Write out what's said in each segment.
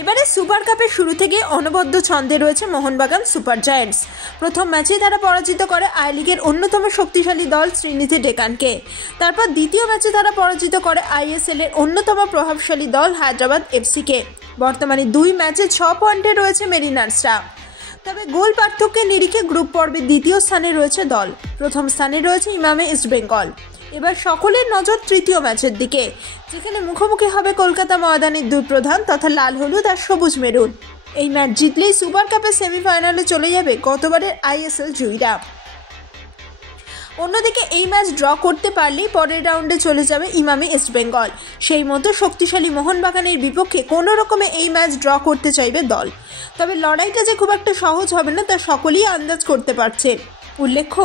এবারে সুপার কাপের শুরু থেকে অনবদ্য ছন্দে রয়েছে মোহনবাগান সুপার জায়ান্টস। প্রথম ম্যাচে তারা পরাজিত করে আই লিগের অন্যতম শক্তিশালী দল শ্রীনিধি ডেকানকে। তারপর দ্বিতীয় ম্যাচে তারা পরাজিত করে আইএসএল এর অন্যতম প্রভাবশালী দল হায়দ্রাবাদ এফসিকে। বর্তমানে 2 ম্যাচে 6 পয়েন্টে রয়েছে মেরিনার্সরা। তবে গোল পার্থক্যের নিরিখে গ্রুপ পর্বে দ্বিতীয় স্থানে রয়েছে দল, প্রথম স্থানে রয়েছে ইমামে ইস্টবেঙ্গল। এবার সকলের নজর তৃতীয় ম্যাচের দিকে, যেখানে মুখোমুখি হবে কলকাতা ময়দানের 2 প্রধান তথা লাল হলুদ আর সবুজ মেরুন। এই ম্যাচ জিতলেই সুপার কাপের সেমিফাইনালে চলে যাবে গতবারের আইএসএল জয়ীরা। অন্যদিকে এই ম্যাচ ড্র করতে পারলেই পরের রাউন্ডে চলে যাবে ইমামি ইস্টবেঙ্গল। সেই মতো শক্তিশালী মোহনবাগানের বিপক্ষে কোনো রকমে এই ম্যাচ ড্র করতে চাইবে দল। তবে লড়াইটা যে খুব একটা সহজ হবে না তা সকলেই আন্দাজ করতে পারছেন। উল্লেখ্য,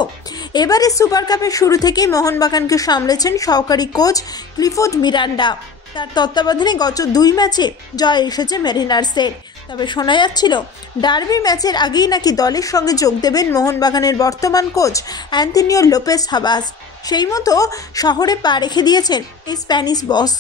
এবারে সুপার কাপের শুরু থেকেই মোহনবাগানকে সামলেছেন সহকারী কোচ ক্লিফোর্ড মিরান্ডা। তার তত্ত্বাবধানে গত 2 ম্যাচে জয় এসেছে মেরিনার্সের। তবে শোনা যাচ্ছিল ডার্বি ম্যাচের আগেই নাকি দলের সঙ্গে যোগ দেবেন মোহনবাগানের বর্তমান কোচ অ্যান্টনিও লোপেস হাবাস। সেই মতো শহরে পা রেখে দিয়েছেন এই স্প্যানিশ বস।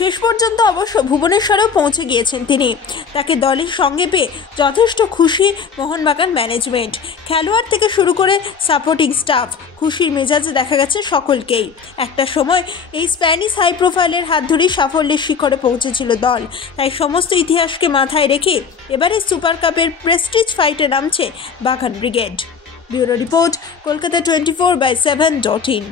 শেষ পর্যন্ত অবশ্য ভুবনেশ্বরেও পৌঁছে গিয়েছেন তিনি। তাকে দলের সঙ্গে পেয়ে যথেষ্ট খুশি মোহনবাগান ম্যানেজমেন্ট। খেলোয়াড় থেকে শুরু করে সাপোর্টিং স্টাফ খুশির মেজাজে দেখা গেছে সকলকেই। একটা সময় এই স্প্যানিশ হাই প্রোফাইলের হাত ধরেই সাফল্যের শিখরে পৌঁছেছিল দল। তাই সমস্ত ইতিহাসকে মাথায় রেখে এবারে সুপার কাপের প্রেস্টিজ ফাইটে নামছে বাগান brigade. Bureau report, Kolkata 24/7.in।